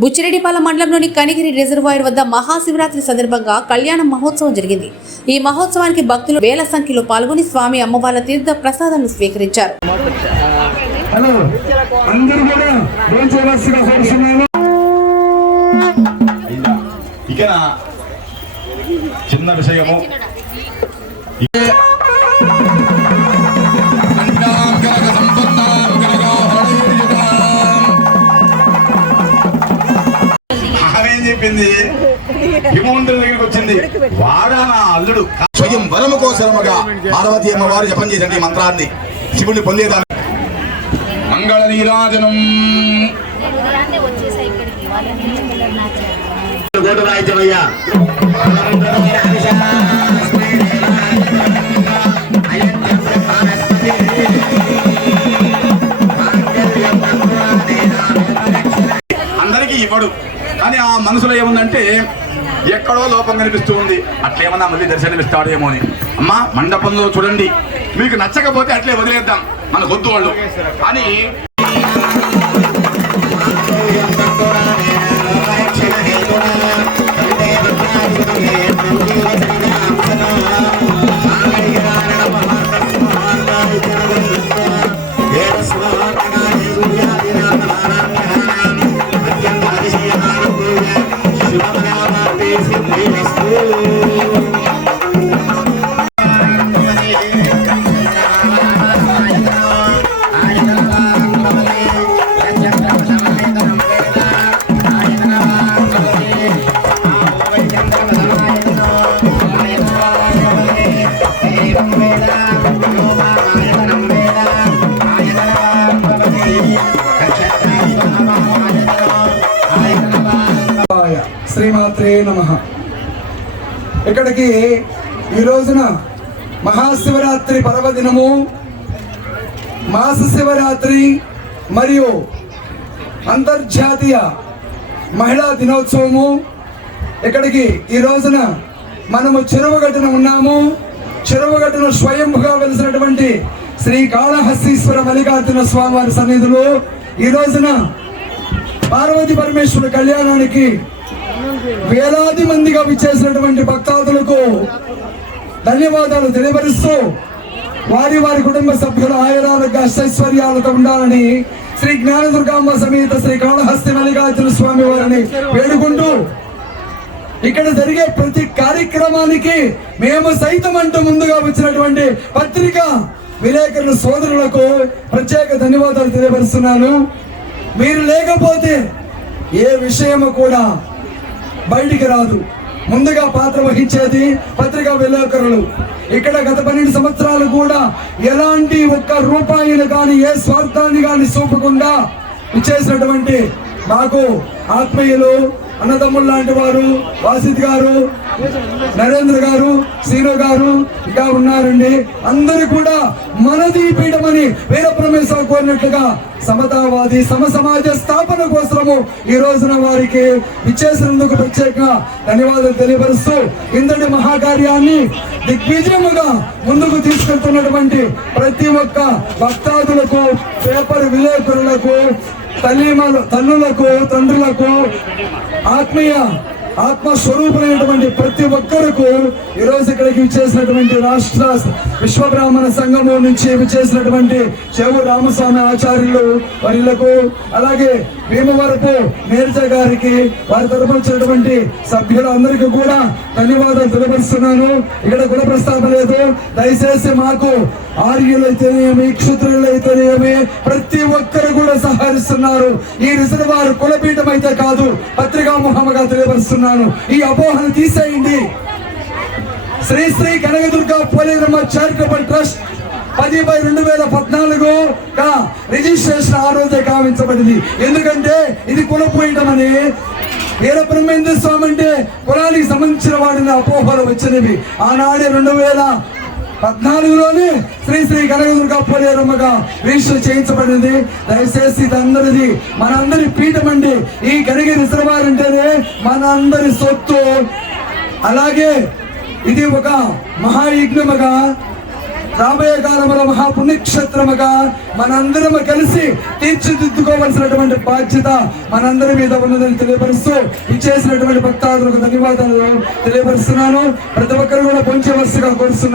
బుచ్చిరెడ్డిపాలెం మండలంలోని కనిగిరి రిజర్వాయర్ వద్ద మహాశివరాత్రి సందర్భంగా కళ్యాణ మహోత్సవం జరిగింది. ఈ మహోత్సవానికి భక్తులు వేల సంఖ్యలో పాల్గొని స్వామి అమ్మవార్ల తీర్థ ప్రసాదాలను స్వీకరించారు. చిన్న విషయము. చెప్పింది? హిమవంతుడి దగ్గరికి వచ్చింది. వాడా నా అల్లుడు? స్వయం వరము కోసరముగా పార్వతీ అమ్మవారు జపం చేసండి ఈ మంత్రాన్ని శివుని పొందేదాన్ని మంగళ నీరాజనం. రాజ్యమయ్యా కానీ ఆ మనసులో ఏముందంటే ఎక్కడో లోపం కనిపిస్తూ ఉంది. అట్లేమన్నా మళ్ళీ దర్శనమిస్తాడేమో అని. అమ్మా మండపంలో చూడండి. మీకు నచ్చకపోతే అట్లే వదిలేద్దాం. మనకొద్దు వాళ్ళు. కానీ శ్రీమాత్రే నమ. ఇక్కడికి ఈ రోజున మహాశివరాత్రి పర్వదినము మాస శివరాత్రి మరియు అంతర్జాతీయ మహిళా దినోత్సవము. ఇక్కడికి ఈ రోజున మనము చెరువుగట్టున ఉన్నాము. చెరువుగట్టున స్వయంభుగా వెలిసినటువంటి శ్రీ కాళహస్తీశ్వర మల్లికార్జున స్వామివారి సన్నిధిలో. ఈ రోజున పార్వతి పరమేశ్వరుడు కళ్యాణానికి వేలాది మందిగా విచ్చేసినటువంటి భక్తాదులకు ధన్యవాదాలు తెలియపరుస్తూ వారి వారి కుటుంబ సభ్యుల ఆయురాలకు అష్టైశ్వర్యాలతో ఉండాలని శ్రీ జ్ఞానదుర్గాంబ సమేత శ్రీ కాళహస్తి మల్లికార్జున స్వామి వారిని వేడుకుంటూ ఇక్కడ జరిగే ప్రతి కార్యక్రమానికి మేము సైతం అంటూ ముందుగా వచ్చినటువంటి పత్రిక విలేకరుల సోదరులకు ప్రత్యేక ధన్యవాదాలు తెలియపరుస్తున్నాను. మీరు లేకపోతే ఏ విషయము కూడా బయటికి రాదు. ముందుగా పాత్ర వహించేది పత్రికా విలేకరులు. ఇక్కడ గత పన్నెండు సంవత్సరాలు కూడా ఎలాంటి ఒక్క రూపాయిని కానీ ఏ స్వార్థాన్ని కానీ చూపకుండా ఇచ్చేసినటువంటి మాకు ఆత్మీయులు అన్నదమ్ములు లాంటి వారు వాసిత్ గారు నరేంద్ర గారు సీను గారు ఇంకా ఉన్నారండి. అందరూ కూడా మనది పీఠమని వీరప్రమేశ్వర కోరినట్లుగా సమతావాది సమ సమాజ స్థాపన కోసము ఈ రోజున వారికి ఇచ్చేసినందుకు ప్రత్యేక ధన్యవాదాలు తెలియపరుస్తూ ఇంతటి మహాకార్యాన్ని దిగ్విజయముగా ముందుకు తీసుకెళ్తున్నటువంటి ప్రతి ఒక్క భక్తాదులకు పేపర్ విలేకరులకు తల్లిమలు తల్లులకు తండ్రులకు ఆత్మీయ ఆత్మస్వరూపులైనటువంటి ప్రతి ఒక్కరకు ఈ రోజు ఇక్కడికి చేసినటువంటి రాష్ట్ర విశ్వబ్రాహ్మణ సంఘము నుంచి చేసినటువంటి చెవు రామస్వామి ఆచార్యులు వారిలకు అలాగే భీమవరపు నీరజ గారికి వారి తరపున వచ్చినటువంటి సభ్యులందరికీ కూడా ధన్యవాదాలు తెలియపరుస్తున్నాను ఇక్కడ కూడా ప్రస్తాపన లేదు. దయచేసి మాకు ఆర్యులైతేనేమి క్షుద్రులైతేనేమి ప్రతి ఒక్కరు కూడా సహకరిస్తున్నారు. ఈ రిజర్వారు కులపీఠం అయితే కాదు పత్రికా ముఖముగా తెలియపరుస్తున్నాను ఈ అపోహను తీసేయండి. శ్రీ శ్రీ కనకదుర్గ పోలేరమ్మ చారిటబుల్ ట్రస్ట్ పది బై రెండు వేల పద్నాలుగు రిజిస్ట్రేషన్ ఆ రోజే కావించబడింది ఎందుకంటే ఇది కులపోయడం అని వీరబ్రహ్మేంద్ర స్వామి అంటే కులానికి సంబంధించిన వాడిని అపోహలు వచ్చినవి. ఆనాడే రెండు వేల పద్నాలుగులోనే శ్రీ శ్రీ కనకదుర్గ పోలేరమ్మగా రిజిస్టర్ చేయించబడింది దయచేసి ఇది అందరిది పీఠమండి ఈ కనిగిరి రిజర్వాయర్ అంటేనే సొత్తు. అలాగే ఇది ఒక మహాయజ్ఞముగా రాబోయే కాలంలో మహాపుణ్యక్షేత్రముగా మనందరం కలిసి తీర్చిదిద్దుకోవలసినటువంటి బాధ్యత మనందరి మీద ఉన్నదని తెలియపరుస్తూ ఇచ్చేసినటువంటి భక్తాదులకు ధన్యవాదాలు తెలియపరుస్తున్నాను. ప్రతి ఒక్కరు కూడా పొంచవలసిగా కోరుస్తున్నాను